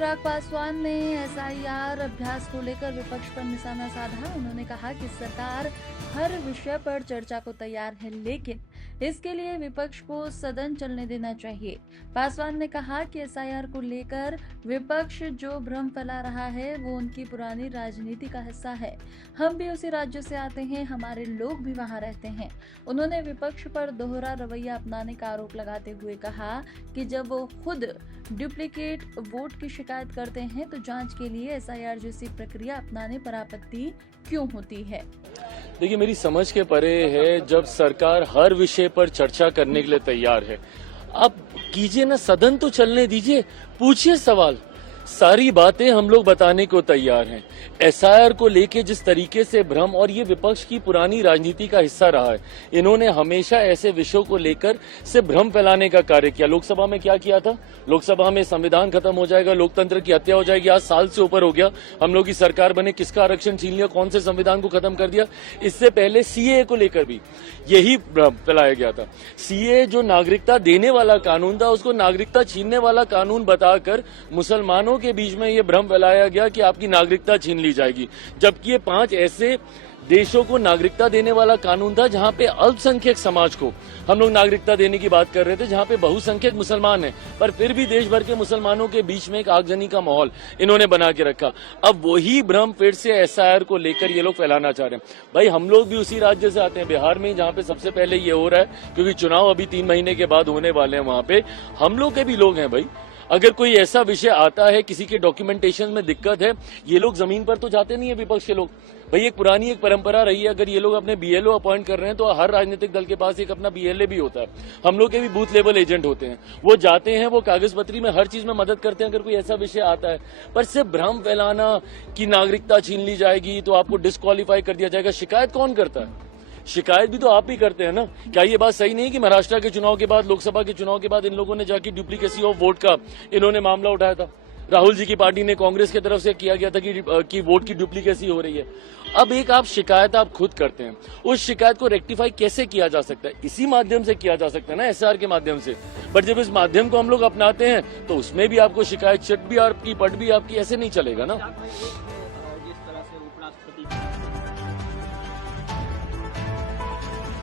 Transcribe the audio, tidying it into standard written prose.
चिराग पासवान ने एसआईआर अभ्यास को लेकर विपक्ष पर निशाना साधा। उन्होंने कहा कि सरकार हर विषय पर चर्चा को तैयार है, लेकिन इसके लिए विपक्ष को सदन चलने देना चाहिए। पासवान ने कहा कि एसआईआर को लेकर विपक्ष जो भ्रम फैला रहा है वो उनकी पुरानी राजनीति का हिस्सा है। हम भी उसी राज्य से आते हैं, हमारे लोग भी वहां रहते हैं। उन्होंने विपक्ष पर दोहरा रवैया अपनाने का आरोप लगाते हुए कहा कि जब वो खुद डुप्लीकेट वोट की शिकायत करते हैं तो जांच के लिए एसआईआर जैसी प्रक्रिया अपनाने पर आपत्ति क्यों होती है। देखिए, मेरी समझ के परे है जब सरकार हर विषय पर चर्चा करने के लिए तैयार है, आप कीजिए ना, सदन तो चलने दीजिए, पूछिए सवाल, सारी बातें हम लोग बताने को तैयार हैं। एसआईआर को लेके जिस तरीके से भ्रम, और ये विपक्ष की पुरानी राजनीति का हिस्सा रहा है, इन्होंने हमेशा ऐसे विषयों को लेकर से भ्रम फैलाने का कार्य किया। लोकसभा में क्या किया था? लोकसभा में संविधान खत्म हो जाएगा, लोकतंत्र की हत्या हो जाएगी। आज साल से ऊपर हो गया, हम लोग की सरकार बने, किसका आरक्षण छीन लिया, कौन से संविधान को खत्म कर दिया। इससे पहले सीए को लेकर भी यही भ्रम फैलाया गया था। सीए जो नागरिकता देने वाला कानून था, उसको नागरिकता छीनने वाला कानून बताकर मुसलमानों के बीच में ये भ्रम फैलाया गया कि आपकी नागरिकता छीन ली जाएगी, जबकि ये 5 ऐसे देशों को नागरिकता देने वाला कानून था जहां पे अल्पसंख्यक समाज को हम लोग नागरिकता देने की बात कर रहे थे, जहां पे बहुसंख्यक मुसलमान हैं, पर फिर भी देश भर के मुसलमानों के बीच में एक आगजनी का माहौल इन्होंने बना के रखा। अब वही भ्रम फिर से एसआईआर को लेकर ये लोग फैलाना चाह रहे हैं। भाई, हम लोग भी उसी राज्य से आते हैं, बिहार में, जहां पे सबसे पहले ये हो रहा है, क्योंकि चुनाव अभी 3 महीने के बाद होने वाले हैं। वहां पे हम लोग के भी लोग हैं। भाई, अगर कोई ऐसा विषय आता है, किसी के डॉक्यूमेंटेशन में दिक्कत है, ये लोग जमीन पर तो जाते नहीं है विपक्ष के लोग। भाई, एक पुरानी एक परंपरा रही है, अगर ये लोग अपने बीएलओ अपॉइंट कर रहे हैं तो हर राजनीतिक दल के पास एक अपना बीएलए भी होता है। हम लोग के भी बूथ लेवल एजेंट होते हैं, वो जाते हैं, वो कागज पत्री में हर चीज में मदद करते हैं अगर कोई ऐसा विषय आता है। पर सिर्फ भ्रम फैलाना कि नागरिकता छीन ली जाएगी तो आपको डिस्क्वालीफाई कर दिया जाएगा, शिकायत कौन करता है? शिकायत भी तो आप ही करते हैं ना। क्या ये बात सही नहीं कि महाराष्ट्र के चुनाव के बाद, लोकसभा के चुनाव के बाद इन लोगों ने जाके डुप्लीकेसी ऑफ वोट का इन्होंने मामला उठाया था? राहुल जी की पार्टी ने, कांग्रेस की तरफ से किया गया था कि वोट की डुप्लीकेसी हो रही है। अब एक आप शिकायत आप खुद करते हैं, उस शिकायत को रेक्टिफाई कैसे किया जा सकता है? इसी माध्यम से किया जा सकता है ना, एसआईआर के माध्यम से। बट जब इस माध्यम को हम लोग अपनाते हैं तो उसमें भी आपको शिकायत, चिट भी आपकी, पट भी आपकी, ऐसे नहीं चलेगा ना।